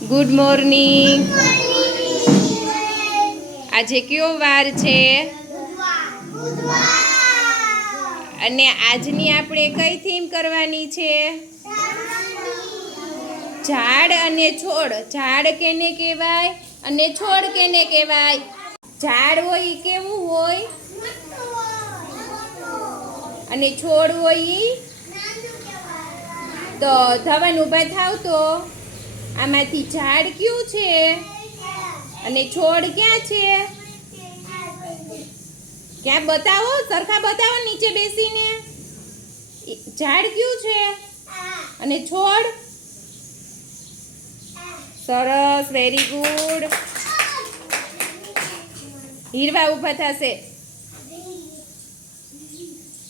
Good morning. આજે કયો વાર છે? અને આજની આપણે કઈ થીમ કરવાની છે? ઝાડ અને છોડ. ઝાડ કેને કહેવાય અને છોડ કેને કહેવાય? ઝાડ હોય ઈ કેવું હોય અને છોડ હોય ઈ તો ધવન ઊભા થાવ તો આમાંથી ઝાડ કયું છે અને છોડ ક્યાં છે? ક્યાં બતાવો, સરખા બતાવો નીચે બેસીને. ઝાડ કયું છે અને છોડ? સરસ, વેરી ગુડ. હીરવા ઊભા થશે.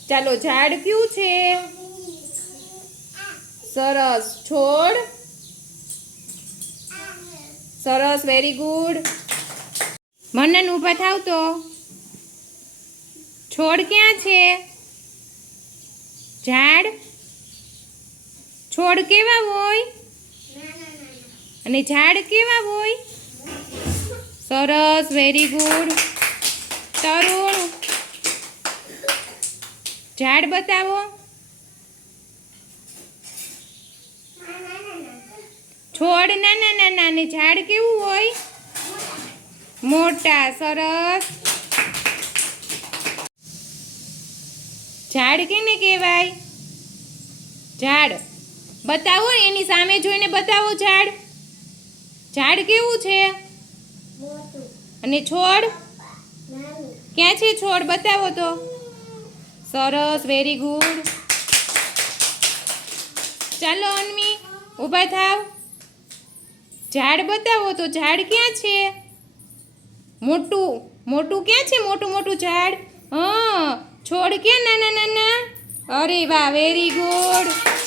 ચાલો, ઝાડ કયું છે? સરસ. છોડ? સરસ, વેરી ગુડ. મનન ઊભા થાવ તો છોડ ક્યાં છે? ઝાડ? છોડ કેવા હોય અને ઝાડ કેવા હોય? સરસ, વેરી ગુડ. તરુણ, ઝાડ બતાવો. છોડ નાના નાના ને ઝાડ કેવું હોય? મોટા. સરસ. ઝાડ કેને કહેવાય? ઝાડ બતાવો, એની સામે જોઈને બતાવો. ઝાડ ઝાડ કેવું છે અને છોડ ક્યાં છે? છોડ બતાવો તો. સરસ, વેરી ગુડ. ચાલો અન્વી, ઊભા થાવ. ઝાડ બતાવો તો. ઝાડ ક્યાં છે? મોટું મોટું ક્યાં છે? મોટું મોટું ઝાડ. હા. છોડ ક્યાં નાના નાના? અરે વાહ, વેરી ગુડ.